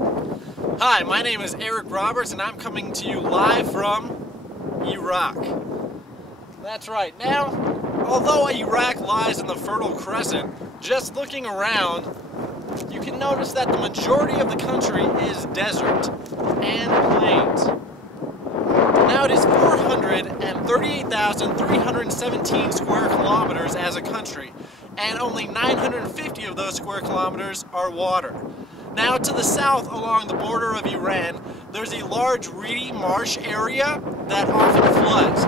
Hi, my name is Eric Roberts and I'm coming to you live from Iraq. That's right. Now, although Iraq lies in the Fertile Crescent, just looking around, you can notice that the majority of the country is desert and plains. Now it is 438,317 square kilometers as a country, and only 950 of those square kilometers are water. Now to the south along the border of Iran, there's a large reedy marsh area that often floods.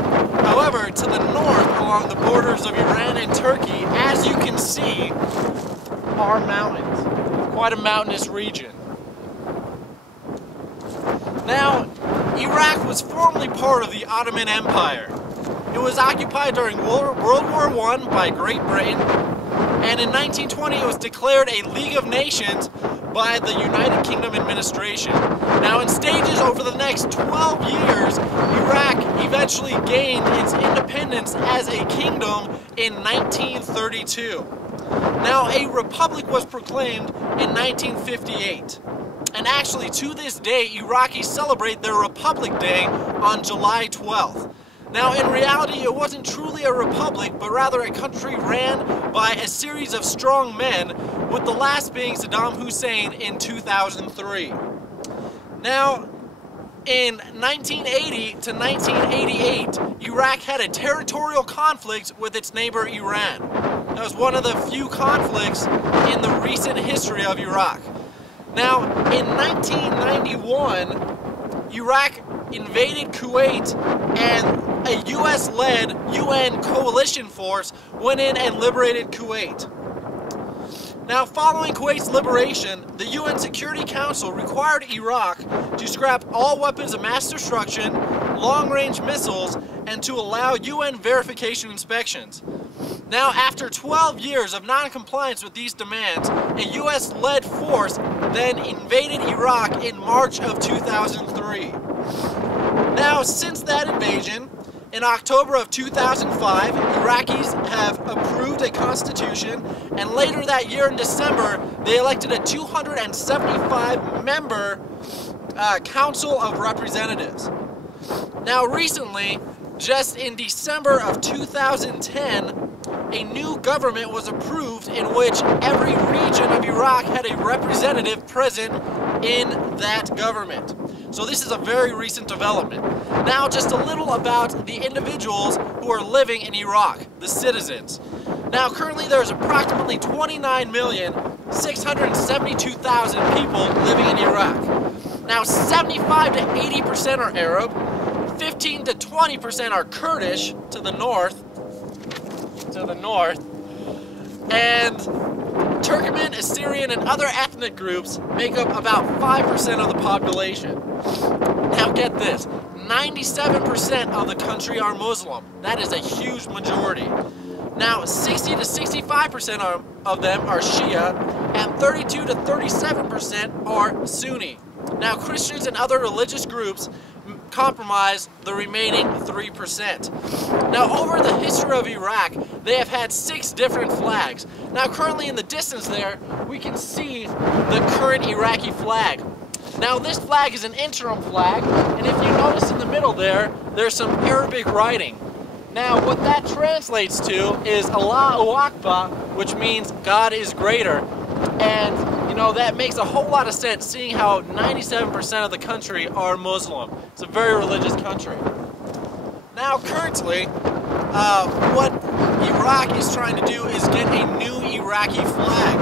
However, to the north along the borders of Iran and Turkey, as you can see, are mountains. Quite a mountainous region. Now, Iraq was formerly part of the Ottoman Empire. It was occupied during World War I by Great Britain, and in 1920 it was declared a League of Nations by the United Kingdom administration. Now in stages over the next 12 years, Iraq eventually gained its independence as a kingdom in 1932. Now a republic was proclaimed in 1958. And actually to this day, Iraqis celebrate their Republic Day on July 12th. Now in reality, it wasn't truly a republic, but rather a country ran by a series of strong men, with the last being Saddam Hussein in 2003. Now, in 1980 to 1988, Iraq had a territorial conflict with its neighbor Iran. That was one of the few conflicts in the recent history of Iraq. Now, in 1991, Iraq invaded Kuwait, and a US-led UN coalition force went in and liberated Kuwait. Now, following Kuwait's liberation, the UN Security Council required Iraq to scrap all weapons of mass destruction, long-range missiles, and to allow UN verification inspections. Now, after 12 years of non-compliance with these demands, a US-led force then invaded Iraq in March of 2003. Now, since that invasion, in October of 2005, Iraqis have approved a constitution, and later that year in December, they elected a 275-member Council of Representatives. Now recently, just in December of 2010, a new government was approved in which every region of Iraq had a representative present in that government. So this is a very recent development. Now just a little about the individuals who are living in Iraq, the citizens. Now currently there's approximately 29,672,000 people living in Iraq. Now 75 to 80% are Arab, 15 to 20% are Kurdish to the north, and Turkmen, Assyrian, and other ethnic groups make up about 5% of the population. Now get this, 97% of the country are Muslim. That is a huge majority. Now 60 to 65% of them are Shia, and 32 to 37% are Sunni. Now Christians and other religious groups comprise the remaining 3%. Now over the history of Iraq, they have had 6 different flags. Now currently in the distance there, we can see the current Iraqi flag. Now this flag is an interim flag, and if you notice in the middle there, there's some Arabic writing. Now what that translates to is Allahu Akbar, which means God is greater. And you know, that makes a whole lot of sense seeing how 97% of the country are Muslim. It's a very religious country. Now currently, what Iraq is trying to do is get a new Iraqi flag.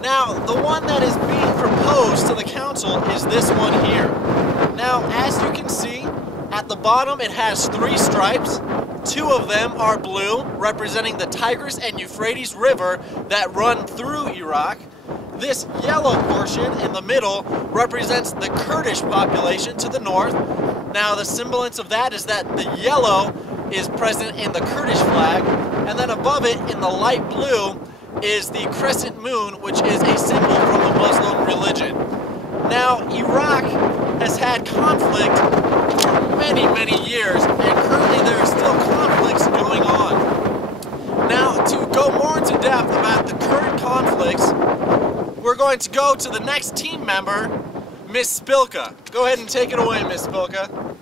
Now, the one that is being proposed to the council is this one here. Now, as you can see, at the bottom it has 3 stripes. 2 of them are blue, representing the Tigris and Euphrates River that run through Iraq. This yellow portion in the middle represents the Kurdish population to the north. Now the semblance of that is that the yellow is present in the Kurdish flag, and then above it in the light blue is the crescent moon, which is a symbol from the Muslim religion. Now Iraq has had conflict for many, many years, and currently there are still conflicts going on. Now to go more into depth about the current conflicts, we're going to go to the next team member, Miss Spilka. Go ahead and take it away, Miss Spilka.